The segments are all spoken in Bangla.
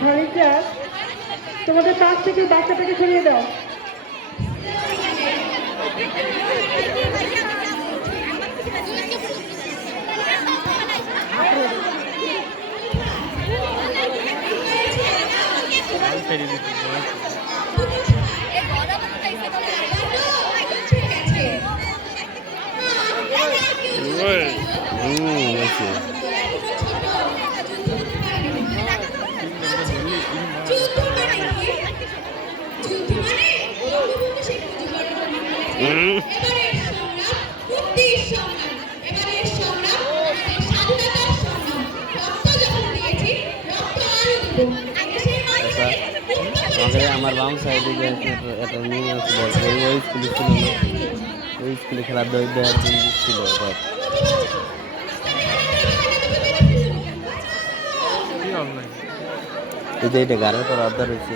খালিদা, তোমাদের পাশ থেকে বাচ্চাটাকে সরিয়ে দাও। আমার বাম সাইডে যে একটা মেয়ে আছে, ওই স্কুলে ছিল না, ওই স্কুলে খেলার দেওয়ার ছিল। এটা গাড়ির পর আবদার হয়েছে।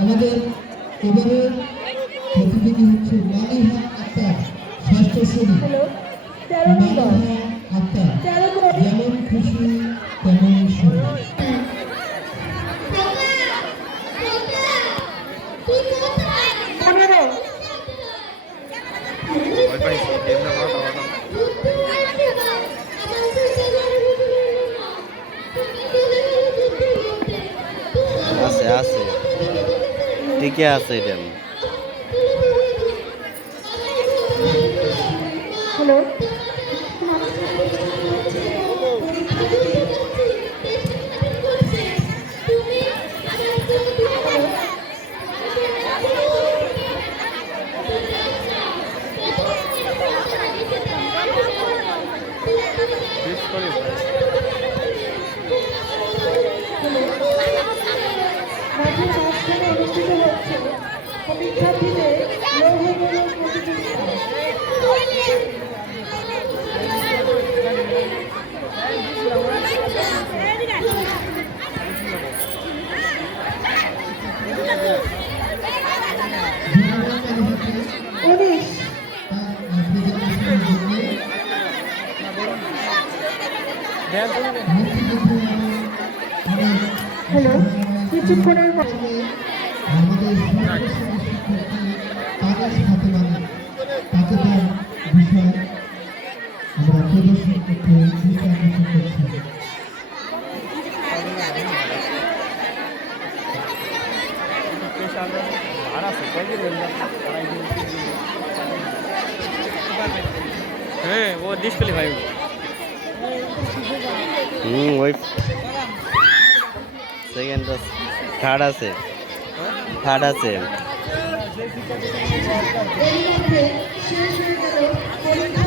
আমাদের এবারের প্রতিযোগী হচ্ছে মালিহা আক্তার, ষষ্ঠ শ্রেণী। মালিহা আক্তার, যেমন খুশি তেমন সুখী। আছে আছে, ঠিকই আছে এটা। হ্যালো, অনুষ্ঠিত হচ্ছে শিক্ষার্থীদের লৌহমূলক প্রতিযোগিতা। হ্যালো, কিছুক্ষণের মধ্যে আমাদের তাদের সাথে তাদের বিষয় আমরা প্রদর্শন করতে করছি। হ্যাঁ, ও ডিসপ্লে ভাই। ওই সেকেন্ড থার্ড আছে, থার্ড আছে। শেষ হয়ে গেল